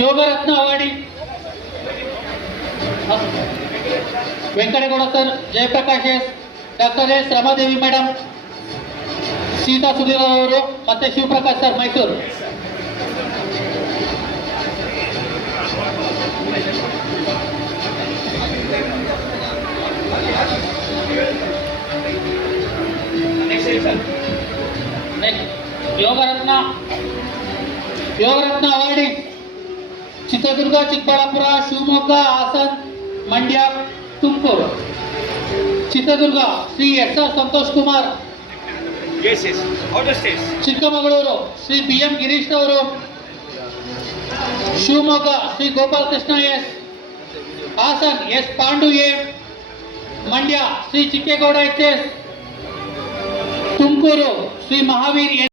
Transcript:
ಯೋಗರತ್ನ awardee Venkatagowda sir, Jayaprakash S, doctor S Ramadevi madam, Seetha Sudhir ಅವರು ಮತ್ತೆ Shivaprakash sir Mysuru. Yogaratna awardee Chitradurga, Chikkaballapura, Shivamogga, Hassan, Mandya, Tumakuru. Chitradurga Shri S R Santosh Kumar, Chikkamagaluru Shri B M Girish ಅವರು, Shivamogga Shri Gopal Krishna S, Hassan S Pandu A, Mandya Shri Chikkegowda H S, Tumakuru Shri Mahavir N.